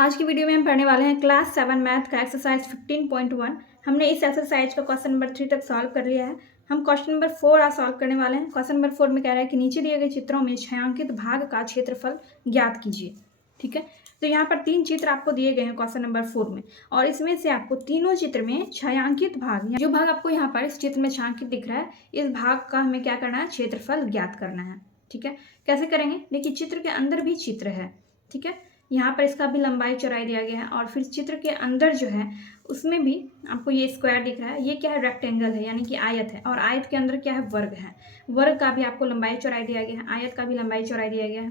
आज की वीडियो में हम पढ़ने वाले हैं क्लास 7 मैथ का एक्सरसाइज 15.1। हमने इस एक्सरसाइज का क्वेश्चन नंबर 3 तक सॉल्व कर लिया है। हम क्वेश्चन नंबर 4 आज सॉल्व करने वाले हैं। क्वेश्चन नंबर 4 में कह रहा है कि नीचे दिए गए चित्रों में छायांकित भाग का क्षेत्रफल ज्ञात कीजिए। ठीक है, तो यहाँ पर 3 चित्र आपको दिए गए हैं क्वेश्चन नंबर 4 में, और इसमें से आपको तीनों चित्र में छायांकित भाग, जो भाग आपको यहाँ पर इस चित्र में छायांकित दिख रहा है, इस भाग का हमें क्या करना है, क्षेत्रफल ज्ञात करना है। ठीक है, कैसे करेंगे, देखिए चित्र के अंदर भी चित्र है। ठीक है, यहाँ पर इसका भी लंबाई चौड़ाई दिया गया है, और फिर चित्र के अंदर जो है उसमें भी आपको ये स्क्वायर दिख रहा है, ये क्या है, रेक्टेंगल है यानी कि आयत है, और आयत के अंदर क्या है, वर्ग है। वर्ग का भी आपको लंबाई चौड़ाई दिया गया है, आयत का भी लंबाई चौड़ाई दिया गया है।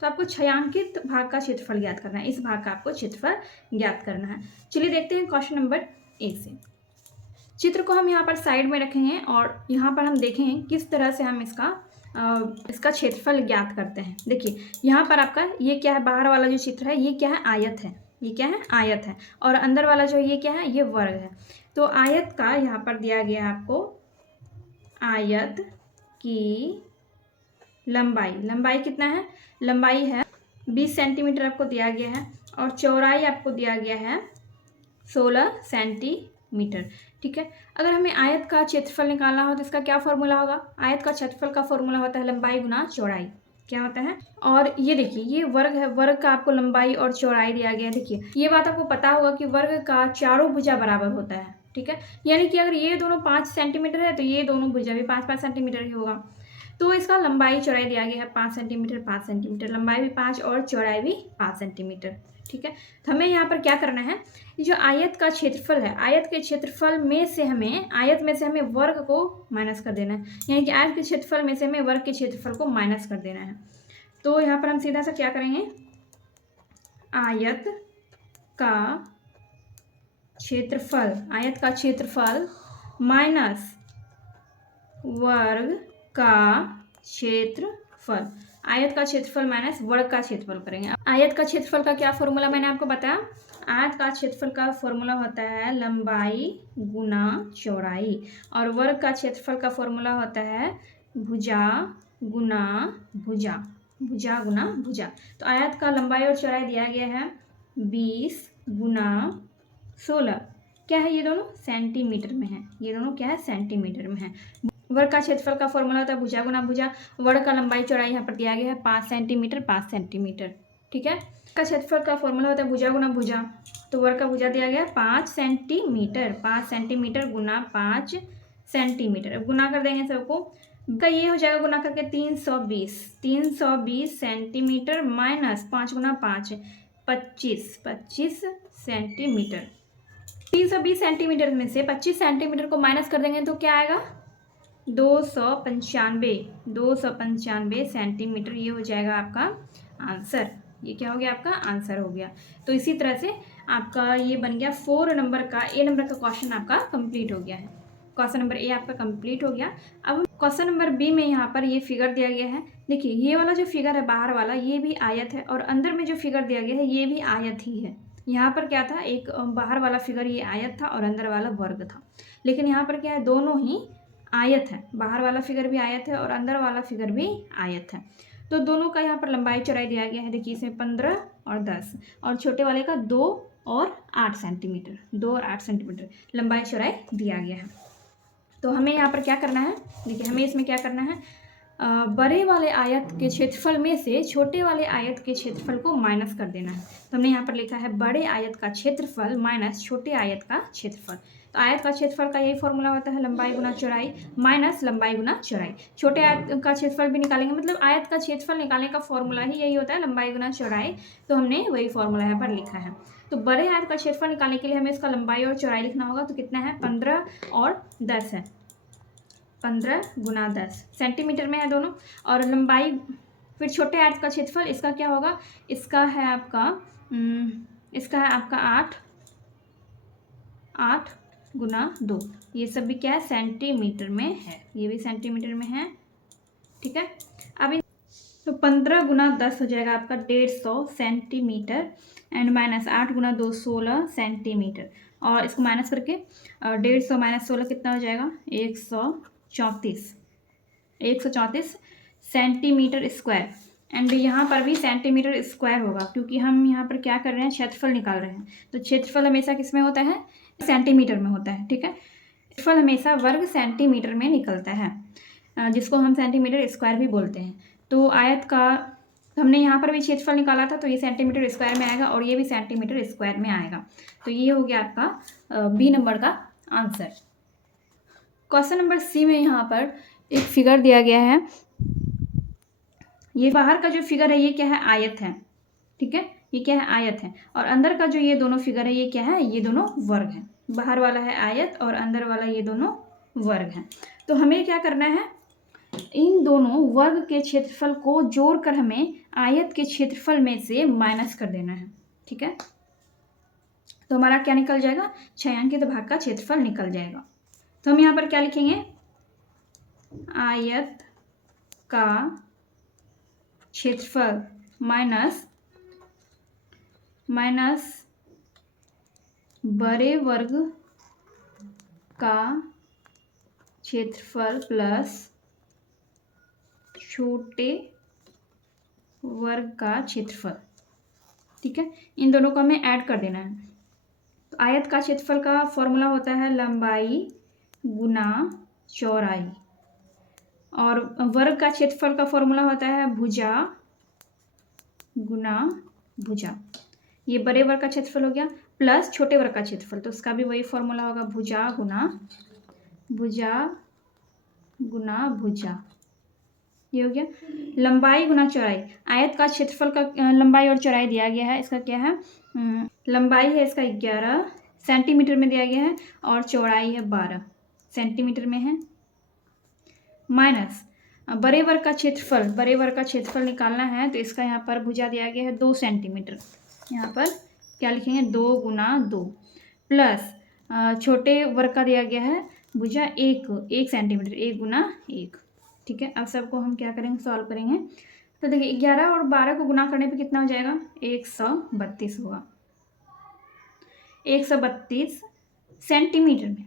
तो आपको छायांकित भाग का क्षेत्रफल ज्ञात करना है, इस भाग का आपको क्षेत्रफल ज्ञात करना है। चलिए देखते हैं क्वेश्चन नंबर 1 से। चित्र को हम यहाँ पर साइड में रखेंगे और यहाँ पर हम देखेंगे किस तरह से हम इसका क्षेत्रफल ज्ञात करते हैं। देखिए यहाँ पर आपका ये क्या है, बाहर वाला जो चित्र है ये क्या है, आयत है। ये क्या है, आयत है, और अंदर वाला जो ये क्या है, ये वर्ग है। तो आयत का यहाँ पर दिया गया है आपको आयत की लंबाई कितना है, लंबाई है 20 सेंटीमीटर आपको दिया गया है, और चौड़ाई आपको दिया गया है 16 सेंटीमीटर। ठीक है, अगर हमें आयत का क्षेत्रफल निकालना हो तो इसका क्या फॉर्मूला होगा, आयत का क्षेत्रफल का फॉर्मूला होता है लंबाई गुना चौड़ाई। क्या होता है, और ये देखिए ये वर्ग है, वर्ग का आपको लंबाई और चौड़ाई दिया गया है। देखिए ये बात आपको पता होगा कि वर्ग का चारों भुजा बराबर होता है। ठीक है, यानी कि अगर ये दोनों 5 सेंटीमीटर है तो ये दोनों भुजा भी 5-5 सेंटीमीटर ही होगा। तो इसका लंबाई चौड़ाई दिया गया है 5 सेंटीमीटर, 5 सेंटीमीटर, लंबाई भी 5 और चौड़ाई भी 5 सेंटीमीटर। ठीक है, तो हमें यहाँ पर क्या करना है, जो आयत का क्षेत्रफल है, आयत के क्षेत्रफल में से हमें वर्ग को माइनस कर देना है, यानी कि आयत के क्षेत्रफल में से हमें वर्ग के क्षेत्रफल को माइनस कर देना है। तो यहाँ पर हम सीधा सा क्या करेंगे, आयत का क्षेत्रफल माइनस वर्ग का क्षेत्रफल, आयत का क्षेत्रफल माइनस वर्ग का क्षेत्रफल करेंगे। आयत का क्षेत्रफल का क्या फॉर्मूला मैंने आपको बताया, आयत का क्षेत्रफल का फॉर्मूला होता है लंबाई गुना चौड़ाई, और वर्ग का क्षेत्रफल का फॉर्मूला होता है भुजा गुना भुजा, भुजा गुना भुजा। तो आयत का लंबाई और चौड़ाई दिया गया है 20 गुना 16, क्या है, ये दोनों सेंटीमीटर में है, ये दोनों क्या है, सेंटीमीटर में है। वर्ग का क्षेत्रफल का फॉर्मूला होता है भुजा गुना भुजा, वर्ग का लंबाई चौड़ाई यहाँ पर दिया गया है 5 सेंटीमीटर, 5 सेंटीमीटर। ठीक है, का क्षेत्रफल का फॉर्मूला होता है भुजा गुना भुजा, तो वर्ग का भुजा दिया गया है 5 सेंटीमीटर, 5 सेंटीमीटर गुना 5 सेंटीमीटर। अब गुना कर देंगे सबको, का ये हो जाएगा गुना करके 320 सेंटीमीटर माइनस 5 गुना 5 25 सेंटीमीटर। 320 सेंटीमीटर में से 25 सेंटीमीटर को माइनस कर देंगे तो क्या आएगा, 295 सेंटीमीटर। ये हो जाएगा आपका आंसर, ये क्या हो गया, आपका आंसर हो गया। तो इसी तरह से आपका ये बन गया 4 नंबर का, ए नंबर का क्वेश्चन आपका कंप्लीट हो गया है। क्वेश्चन नंबर ए आपका कंप्लीट हो गया। अब क्वेश्चन नंबर बी में यहाँ पर ये फिगर दिया गया है। देखिए ये वाला जो फिगर है बाहर वाला, ये भी आयत है, और अंदर में जो फिगर दिया गया है ये भी आयत ही है। यहाँ पर क्या था, एक बाहर वाला फिगर ये आयत था और अंदर वाला वर्ग था, लेकिन यहाँ पर क्या है, दोनों ही आयत है, बाहर वाला फिगर भी आयत है और अंदर वाला फिगर भी आयत है। तो दोनों का यहाँ पर लंबाई चौड़ाई दिया गया है। देखिए इसमें 15 और 10, और छोटे वाले का 2 और 8 सेंटीमीटर, 2 और 8 सेंटीमीटर लंबाई चौड़ाई दिया गया है। तो हमें यहाँ पर क्या करना है, देखिए हमें इसमें क्या करना है, बड़े वाले आयत के क्षेत्रफल में से छोटे वाले आयत के क्षेत्रफल को माइनस कर देना है। तो हमने यहाँ पर लिखा है बड़े आयत का क्षेत्रफल माइनस छोटे आयत का क्षेत्रफल। तो आयत का क्षेत्रफल का यही फॉर्मूला होता है लंबाई गुना चौड़ाई माइनस लंबाई गुना चौड़ाई। छोटे आयत का क्षेत्रफल भी निकालेंगे, मतलब आयत का क्षेत्रफल निकालने का फॉर्मूला ही यही होता है लंबाई गुना चौड़ाई, तो हमने वही फॉर्मूला यहाँ पर लिखा है। तो बड़े आयत का क्षेत्रफल निकालने के लिए हमें इसका लंबाई और चौड़ाई लिखना होगा। तो कितना है, 15 और 10 है, 15 गुना 10 सेंटीमीटर में है दोनों, और लंबाई, फिर छोटे आयत का क्षेत्रफल इसका क्या होगा, इसका है आपका 8 गुना 2, ये सब भी क्या है, सेंटीमीटर में है, ये भी सेंटीमीटर में है। ठीक है, अब तो 15 गुना 10 हो जाएगा आपका 150 centimetre, and minus 8 Guna 2 16 centimetre, और इसको माइनस करके 150 माइनस 16 कितना हो जाएगा, 134 सेंटीमीटर स्क्वायर। एंड यहाँ पर भी सेंटीमीटर स्क्वायर होगा, क्योंकि हम यहाँ पर क्या कर रहे हैं, क्षेत्रफल निकाल रहे हैं। तो क्षेत्रफल हमेशा किस में होता है, सेंटीमीटर में होता है, ठीक है। क्षेत्रफल हमेशा वर्ग सेंटीमीटर में निकलता है, जिसको हम सेंटीमीटर स्क्वायर भी बोलते हैं। तो आयत का हमने यहाँ पर भी क्षेत्रफल निकाला था, तो ये सेंटीमीटर स्क्वायर में आएगा और ये भी सेंटीमीटर स्क्वायर में आएगा। तो ये हो गया आपका बी नंबर का आंसर। क्वेश्चन नंबर सी में यहाँ पर एक फिगर दिया गया है। ये बाहर का जो फिगर है ये क्या है, आयत है, ठीक है। ये क्या है, आयत है। और अंदर का जो ये दोनों फिगर है ये क्या है, ये दोनों वर्ग हैं। बाहर वाला है आयत और अंदर वाला ये दोनों वर्ग हैं। तो हमें क्या करना है, इन दोनों वर्ग के क्षेत्रफल को जोड़कर हमें आयत के क्षेत्रफल में से माइनस कर देना है, ठीक है। तो हमारा क्या निकल जाएगा, छायांकित भाग का क्षेत्रफल निकल जाएगा। तो हम यहाँ पर क्या लिखेंगे, आयत का क्षेत्रफल माइनस बड़े वर्ग का क्षेत्रफल प्लस छोटे वर्ग का क्षेत्रफल, ठीक है। इन दोनों को हमें ऐड कर देना है। तो आयत का क्षेत्रफल का फॉर्मूला होता है लंबाई गुना चौड़ाई, और वर्ग का क्षेत्रफल का फॉर्मूला होता है भुजा गुना भुजा। ये बड़े वर्ग का क्षेत्रफल हो गया प्लस छोटे वर्ग का क्षेत्रफल, तो उसका भी वही फॉर्मूला होगा भुजा गुना भुजा। ये हो गया लंबाई गुना चौड़ाई। आयत का क्षेत्रफल का लंबाई और चौड़ाई दिया गया है, इसका क्या है, लंबाई है इसका 11 सेंटीमीटर में दिया गया है और चौड़ाई है 12 सेंटीमीटर में है, माइनस बड़े वर्ग का क्षेत्रफल निकालना है। तो इसका यहाँ पर भुजा दिया गया है 2 सेंटीमीटर, यहाँ पर क्या लिखेंगे 2 गुना 2, प्लस छोटे वर्ग का दिया गया है भुजा 1 सेंटीमीटर, 1 गुना 1, ठीक है। अब सबको हम क्या करेंगे, सॉल्व करेंगे। तो देखिए 11 और 12 को गुना करने पे कितना हो जाएगा, 132 होगा, 132 सेंटीमीटर में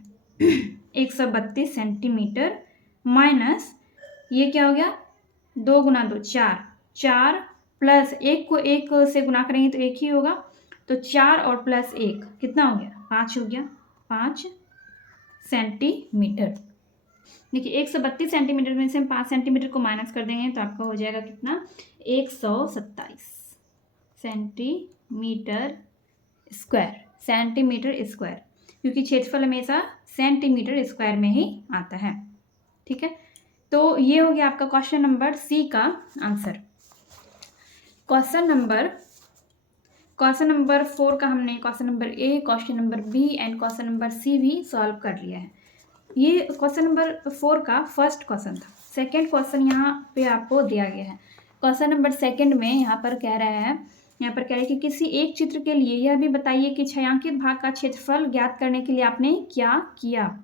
132 सेंटीमीटर माइनस ये क्या हो गया 2 गुना 2 4 प्लस 1 को 1 से गुना करेंगे तो 1 ही होगा, तो 4 और प्लस 1 कितना हो गया, 5 हो गया, 5 सेंटीमीटर। देखिए 132 सेंटीमीटर में से हम 5 सेंटीमीटर को माइनस कर देंगे तो आपका हो जाएगा कितना, 127 सेंटीमीटर स्क्वायर, क्योंकि क्षेत्रफल हमेशा सेंटीमीटर स्क्वायर में ही आता है, ठीक है। तो ये हो गया आपका क्वेश्चन नंबर सी का आंसर। क्वेश्चन नंबर 4 का हमने question number A, question number B and question number C भी सॉल्व कर लिया है। ये क्वेश्चन नंबर 4 का फर्स्ट क्वेश्चन था। सेकंड क्वेश्चन यहाँ पे आपको दिया गया है। क्वेश्चन नंबर सेकंड में यहाँ पर कह रहा है कि किसी एक चित्र के लिए यह भी बताइए कि छायांकित भाग का क्षेत्रफल ज्ञात करने के लिए आपने क्या किया,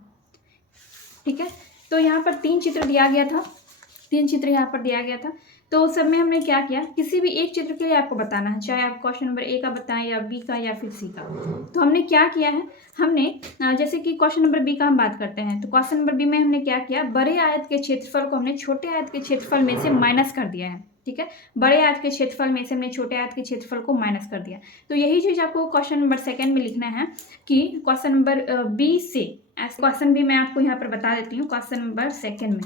ठीक है। तो यहाँ पर 3 चित्र दिया गया था, तो सब में हमने क्या किया, किसी भी एक चित्र के लिए आपको बताना है, चाहे आप क्वेश्चन नंबर ए का बताएं या बी का या फिर सी का। तो हमने क्या किया है, हमने जैसे कि क्वेश्चन नंबर बी का हम बात करते हैं, तो क्वेश्चन नंबर बी में हमने क्या किया, बड़े आयत के क्षेत्रफल को हमने छोटे आयत के क्षेत्रफल में से माइनस कर दिया है, ठीक है। बड़े आयत के क्षेत्रफल में से हमने छोटे आयत के क्षेत्रफल को माइनस कर दिया। तो यही चीज़ आपको क्वेश्चन नंबर सेकेंड में लिखना है कि क्वेश्चन नंबर बी से, ऐसे क्वेश्चन भी मैं आपको यहाँ पर बता देती हूँ। क्वेश्चन नंबर सेकेंड में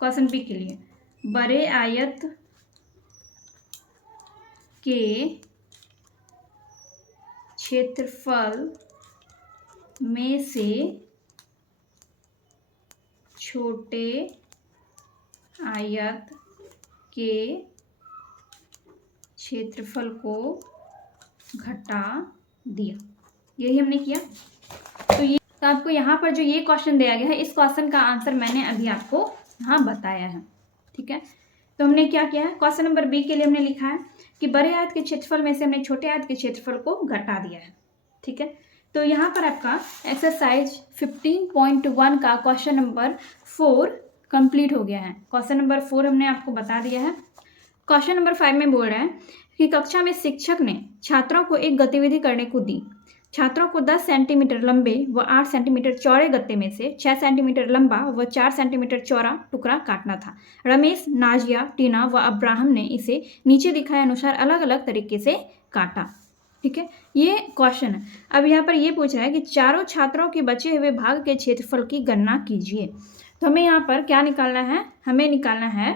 क्वेश्चन बी के लिए बड़े आयत के क्षेत्रफल में से छोटे आयत के क्षेत्रफल को घटा दिया, यही हमने किया। तो आपको यहाँ पर जो ये क्वेश्चन दिया गया है, इस क्वेश्चन का आंसर मैंने अभी आपको यहाँ बताया है, ठीक है। तो हमने क्या किया है, क्वेश्चन नंबर बी के लिए हमने लिखा है कि बड़े आयत के क्षेत्रफल में से हमने छोटे आयत के क्षेत्रफल को घटा दिया है, ठीक है। तो यहाँ पर आपका एक्सरसाइज 15.1 का क्वेश्चन नंबर 4 कंप्लीट हो गया है। क्वेश्चन नंबर 4 हमने आपको बता दिया है। क्वेश्चन नंबर 5 में बोल रहा है कि कक्षा में शिक्षक ने छात्रों को एक गतिविधि करने को दी छात्रों को 10 सेंटीमीटर लंबे व 8 सेंटीमीटर चौड़े गत्ते में से 6 सेंटीमीटर लंबा व 4 सेंटीमीटर चौड़ा टुकड़ा काटना था। रमेश, नाजिया, टीना व अब्राहम ने इसे नीचे दिखाए अनुसार अलग अलग तरीके से काटा। ठीक है, ये क्वेश्चन है। अब यहाँ पर ये पूछ रहा है कि चारों छात्रों के बचे हुए भाग के क्षेत्रफल की गणना कीजिए। तो हमें यहाँ पर क्या निकालना है? हमें निकालना है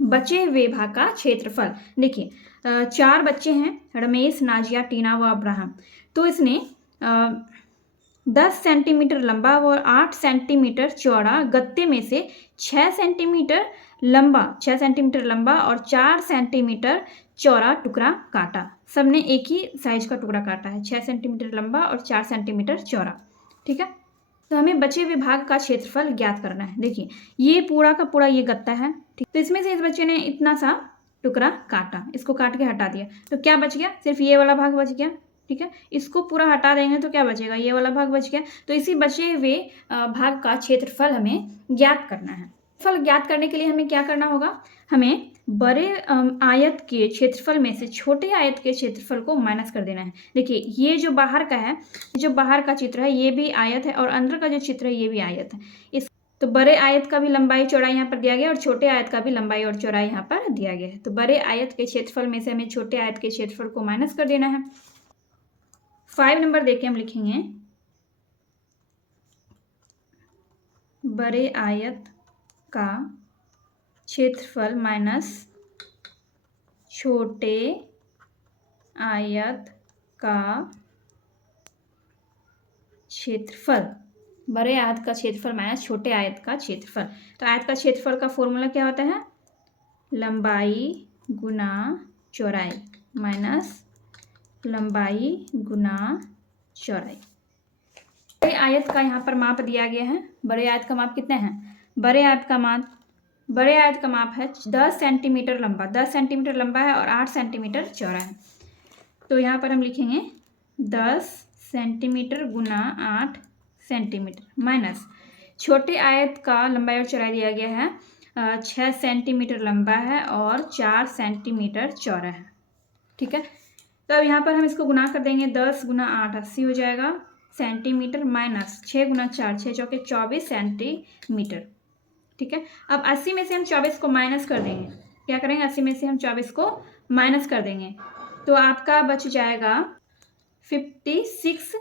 बचे हुए भाग का क्षेत्रफल। देखिए 4 बच्चे हैं, रमेश, नाजिया, टीना व अब्राहम। तो इसने 10 सेंटीमीटर लंबा व 8 सेंटीमीटर चौड़ा गत्ते में से 6 सेंटीमीटर लंबा और 4 सेंटीमीटर चौड़ा टुकड़ा काटा। सबने एक ही साइज का टुकड़ा काटा है, 6 सेंटीमीटर लंबा और 4 सेंटीमीटर चौड़ा। ठीक है, तो हमें बचे हुए भाग का क्षेत्रफल ज्ञात करना है। देखिए ये पूरा का पूरा ये गत्ता है। ठीक, तो इसमें से इस बच्चे ने इतना सा टुकड़ा काटा, इसको काट के हटा दिया, तो क्या बच गया? सिर्फ ये वाला भाग बच गया। ठीक है, इसको पूरा हटा देंगे तो क्या बचेगा? ये वाला भाग बच गया। तो इसी बचे हुए भाग का क्षेत्रफल हमें ज्ञात करना है। क्षेत्रफल ज्ञात करने के लिए हमें क्या करना होगा? हमें बड़े आयत के क्षेत्रफल में से छोटे आयत के क्षेत्रफल को माइनस कर देना है। देखिए ये जो बाहर का है, जो बाहर का चित्र है, ये भी आयत है और अंदर का जो चित्र है ये भी आयत है। इस तो बड़े आयत का भी लंबाई चौड़ाई यहाँ पर दिया गया और छोटे आयत का भी लंबाई और चौड़ाई यहाँ पर दिया गया है। तो बड़े आयत के क्षेत्रफल में से हमें छोटे आयत के क्षेत्रफल को माइनस कर देना है। 5 नंबर देके हम लिखेंगे बड़े आयत का क्षेत्रफल माइनस छोटे आयत का क्षेत्रफल। बड़े आयत का क्षेत्रफल माइनस छोटे आयत का क्षेत्रफल। तो आयत का क्षेत्रफल का फॉर्मूला क्या होता है? लंबाई गुना चौड़ाई माइनस लंबाई गुना चौड़ाई। बड़े आयत का यहाँ पर माप दिया गया है। बड़े आयत का माप कितने हैं? बड़े आयत का माप है 10 सेंटीमीटर लंबा, 10 सेंटीमीटर लंबा है और 8 सेंटीमीटर चौड़ा है। तो यहाँ पर हम लिखेंगे 10 सेंटीमीटर गुना 8 सेंटीमीटर माइनस छोटे आयत का लंबाई और चौड़ाई दिया गया है 6 सेंटीमीटर लंबा है और 4 सेंटीमीटर चौड़ा है। ठीक है, तो अब यहाँ पर हम इसको गुना कर देंगे। 10 गुना 8 80 हो जाएगा सेंटीमीटर माइनस 6 गुना 4 6 चौके 24 सेंटीमीटर। ठीक है, अब 80 में से हम 24 को माइनस कर देंगे। क्या करेंगे? 80 में से हम 24 को माइनस कर देंगे तो आपका बच जाएगा 56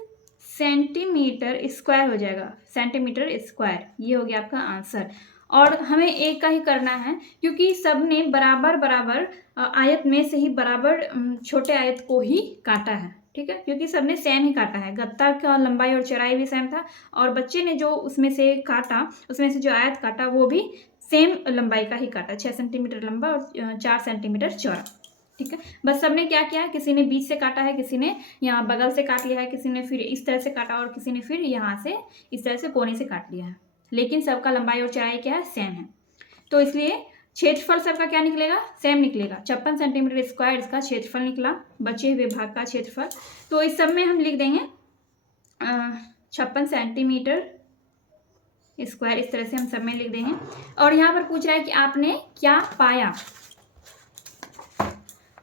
सेंटीमीटर स्क्वायर हो जाएगा, सेंटीमीटर स्क्वायर। ये हो गया आपका आंसर। और हमें एक का ही करना है क्योंकि सब ने बराबर आयत में से ही बराबर छोटे आयत को ही काटा है। ठीक है, क्योंकि सबने सेम ही काटा है। गत्ता का लंबाई और चौड़ाई भी सेम था और बच्चे ने जो उसमें से काटा, उसमें से जो आयत काटा वो भी सेम लंबाई का ही काटा, 6 सेंटीमीटर लंबा और 4 सेंटीमीटर चौड़ा। ठीक है, बस सबने क्या किया है? किसी ने बीच से काटा है, किसी ने यहाँ बगल से काट लिया है, किसी ने फिर इस तरह से काटा और किसी ने फिर यहाँ से इस तरह से कोने से काट लिया है। लेकिन सबका लंबाई और चौड़ाई क्या है? सेम है। तो इसलिए क्षेत्रफल सबका क्या निकलेगा? सेम निकलेगा। 56 सेंटीमीटर स्क्वायर इसका क्षेत्रफल निकला, बचे हुए भाग का क्षेत्रफल। तो इस सब में हम लिख देंगे 56 सेंटीमीटर स्क्वायर, इस तरह से हम सब में लिख देंगे। और यहाँ पर पूछ रहा है कि आपने क्या पाया?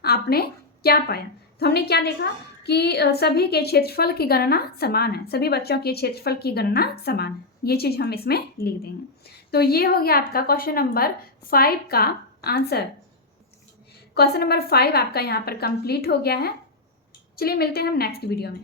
आपने क्या पाया? तो हमने क्या देखा कि सभी के क्षेत्रफल की गणना समान है, सभी बच्चों के क्षेत्रफल की गणना समान है। ये चीज़ हम इसमें लिख देंगे। तो ये हो गया आपका क्वेश्चन नंबर 5 का आंसर। क्वेश्चन नंबर 5 आपका यहाँ पर कंप्लीट हो गया है। चलिए मिलते हैं हम नेक्स्ट वीडियो में।